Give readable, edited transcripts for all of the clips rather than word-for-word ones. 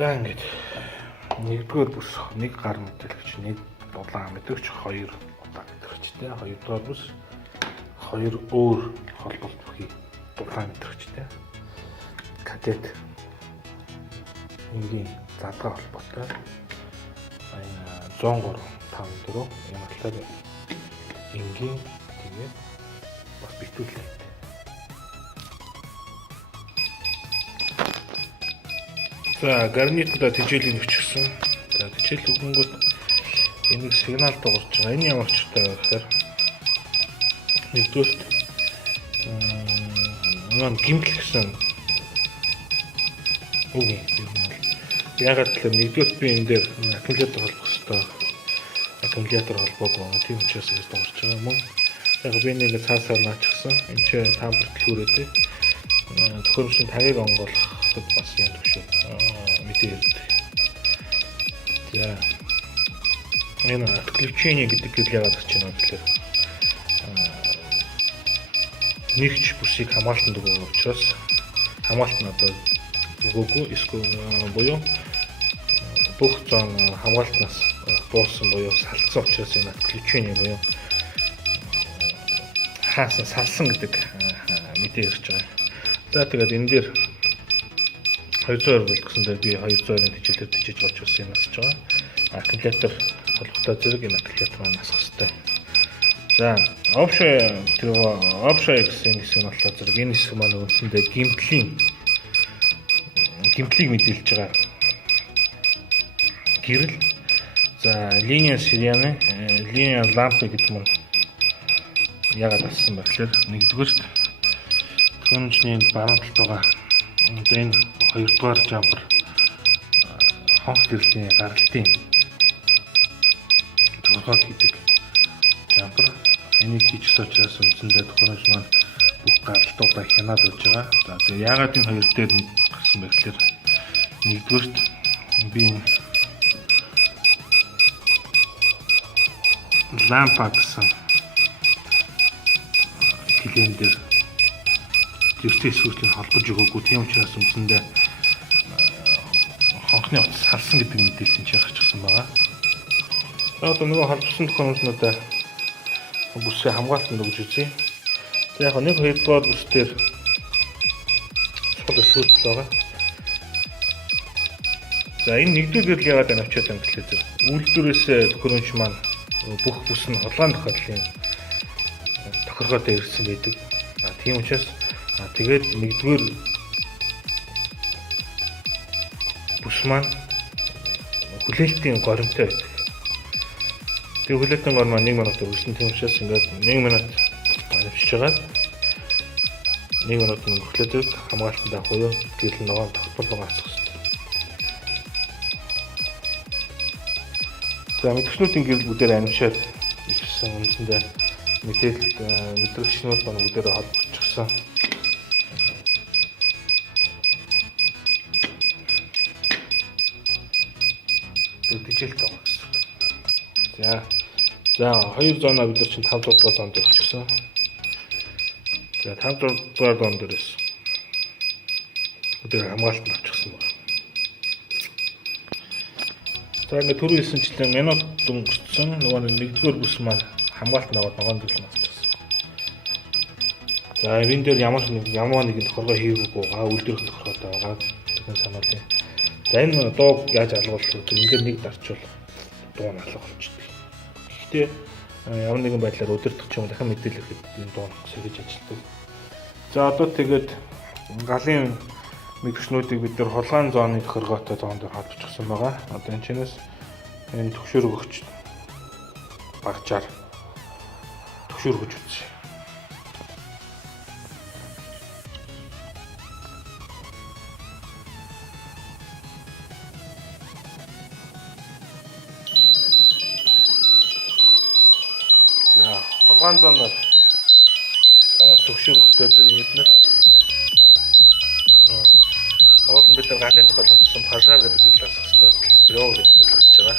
За ингээд нэгдүгээр бүс нэг гар мэдээлэгч, нэг дулаан мэдээлэгч, хоёр удаа мэдээлэгчтэй, хоёрдугаар бүс хоёр өөр холболт бүхий дулаан мэдээлэгчтэй. Кадет энгийн задгаа холбоотой 103 5 4 энэ болохоор энгийн тэгээд бас битүүлээ. За гарнитуда тэжээлийн өчсөн. За тэжээл өгөнгөт энийг сигнал дуурж байгаа. Энэ ямар ч таа гэхээр нэгдүгээр гимтэл гэсэн үг юм. Ягаад гэвэл нэгдүгээр би энэ дээр аккумулятор холбох хэрэгтэй. Аккумулятор холбоогүй. Тийм учраас ингэж дуурж байгаа юм. Яг би нэг цаасаар наачихсан. Энд чинь тамбар төлхүүрээд төхөөрөмжийн тагийг онгоолоход бас юм шүү. Мэдээ ирдэг. За энэ отключение гэдэг нь яагаад гэж байна гэхээр нэгч бүсийг хамгаалтанд өгөх учраас хамгаалт нь одоо өгөөгүй эсвэл буюу бүх зон хамгаалтнаас буусан буюу салцсан учраас энэ отключение буюу хаасан салсан гэдэг мэдээ ирж байгаа. За тэгээд энэ дээр 220 volt гэсэн дээр би 220-ын тэжээлээр тэжээж байгаа учраас энэ насж байгаа. Аккумулятор холбогтой зэрэг энэ аккумулятор насах хэрэгтэй. За offshore гэсэн хэсэг нь болохоор зэрэг энэ хэсэг маань үндсэндээ гимтлийг мэдээлж байгаа гэрэл. За линейн сирены линейн ламп гэдэг нь яагаад авсан бэ гэхээр нэгдүгээр төхөөрөмжний баруун талд байгаа энэ хоёрдугаар жампер хонх гэрлийн гаралтын тохиолдол гэдэг жампер энийг хийчихсэн учраас үндсэндээ төхөөрөмж маань бүх гаралтуудаа хянаад өгч байгаа. За тэгээ яагаад энэ хоёр дээр нэг гарсан бэ гэхээр нэгдүгээрт би лампа гэсэн клиент дээр гэртээ сүртийг холбож өгөөгүй. Тийм учраас үндсэндээ хонхны утас салсан гэдэг мэдээлэл чинь гарчихсан байгаа. Одоо нөгөө холбосон төхөөрөмжнүүдээ бүсээ хамгаалтанд өгж үзье. За яг нэг хоёрдугаар бүс дээр сул сүртэл байгаа. За энэ нэгдүгээр гэрэл яагаад авчиад байна гэхлээр үйлдвэрээс төхөөрөмж маань бүх бүс нь хулгайн тохиолдлын тохиргоотой ирсэн байдаг. Тийм учраас тэгээд нэгдүгээр бүс маань хүлээлтийн горимтой байдаг. Тэгээд хүлээлтийн гор маань 1 минутаар үргэлжлэн тийм учраас ингээд 1 минут авчиж байгаа. 1 минут өнгөрөхлөд хамгаалтанд авах уу гэрэл ногоон тогтмол асах хэрэгтэй. За мэдгчнүүдийн гэрэл бүгдээр амьшаад ирсэн үндсэндээ мэдрэгчнүүд маань бүгдээрээ холбогдчихсан. Тэжээлт байгаа гэсэн. За хоёр зоноо бид нар чинь 5 дугаар зонд өгчихсөн. За 5 дугаар зон дээрээс бүгдээр хамгаалтанд авчихсан байна. За ингээд түрүү хэлсэнчлэн минут өнгөрсөн. Нөгөө нэгдүгээр бүс маань хамгаалт наваад ногоон дэглэн авчихсан. За энэ дээр ямар нэгэн тохиргоо хийгээгүй байгаа, үйлдвэрх тохиргоотой байгаа гэсэн сануулъя. За энэ дууг яаж алгуулах вэ? Ингээд нэг дарчвал дуу нь алга болчихдог. Гэхдээ ямар нэгэн байдлаар өдөртөх ч юм дахин мэдээлэл өгөхөд энэ дуу сэргэж ажилладаг. За одоо тэгээд галын мэдгчнүүдийг бид нар хулгайн зооны тохиргоотой зоон дээр холбочихсон байгаа. Одоо энэ чинээс энэ төгшөр өгөгч багчаар төгшөр өгч үзье. За хулгайн зооноор танаас төгшөр өгөхтэй биднэр уулын бид нар галын тохиолдсон пашаар гэдэг гэрэл асах хэрэгтэй. Тэрөө гэдэг гэрэл асч байгаа.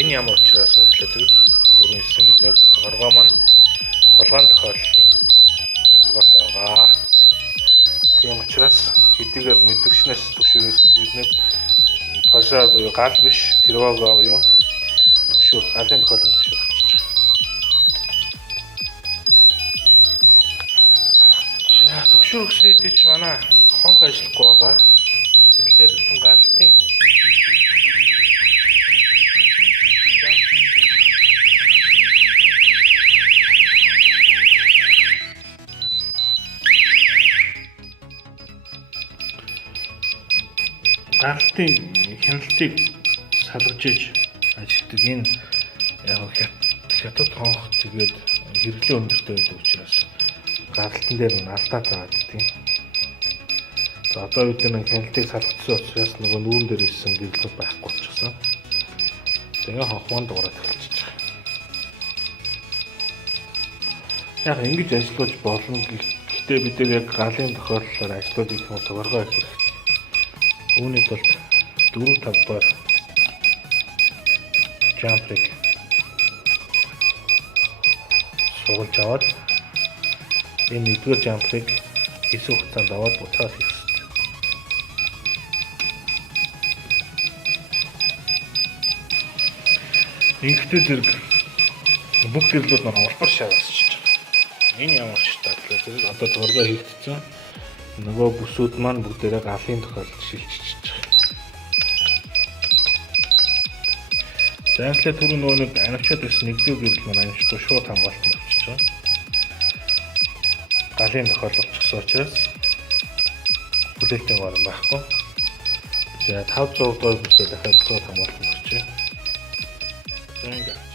Энэ ямар учраас вэ гэхээр түрүүн хэлсэн бид нар тохиргоо маань хулгайн тохиолдлын тохиргоотой байгаа. Тийм учраас хэдийгээр мэдгчнээс төгшөрөөсөн бид Хашаа буюу гал биш тэрвага буюу төгшөөр галын тохиолдолд төгшөөр авчиж байгаа. За төгшөөр өгсөн хэдий ч манай хонх ажиллахгүй байгаа. Тэгэхээр энэ галтын галтын хяналтыг салгаж иж ажилладаг энэ яг хятад хонх тэгээд хэрэглээ өндөртэй байдаг учраас галтан дээр нь алдаа заадаг тийм. За одоо бид нэг хяналтыг салгацсан учраас нөгөө нүүрэн дээр ирсэн гэрлүүд байхгүй болчихсон. Тэгээ хонхмон дуурайд эхэлчихэж байгаа. Яг ингэж ажиллаж болно гэхдээ бид нар яг галын тохиолдлоор ажиллаж их юм төгөргөө их хэрэгтэй. Үүний тулд 4-5 баар жампрыг суулж аваад энэ нэгдүгээр жампрыг хэсэг хугацаанд аваад буцаад хийх хэрэгтэй. Ингэхдээ зэрэг бүх гэрлүүд маань улбар шагаасч байгаа. Энэ ямар ч татлаа зэрэг одоо төгөргөө хийгдсэн. Нөгөө бүсүүд маань бүгдээрээ галын тохиолдолд шилжиж байгаа. За тэгэхээр түрүү нөгөө нэг анивчаад байсан нэгдүгээр гэрэл маань анивчгүй шууд хамгаалтанд авчиж байгаа. Галын тохиолдол болчихсон учраас хүлээлтийн гол байхгүй. За 500 дугаар бүсээ дахиад шууд хамгаалтанд авчиж. За ингээд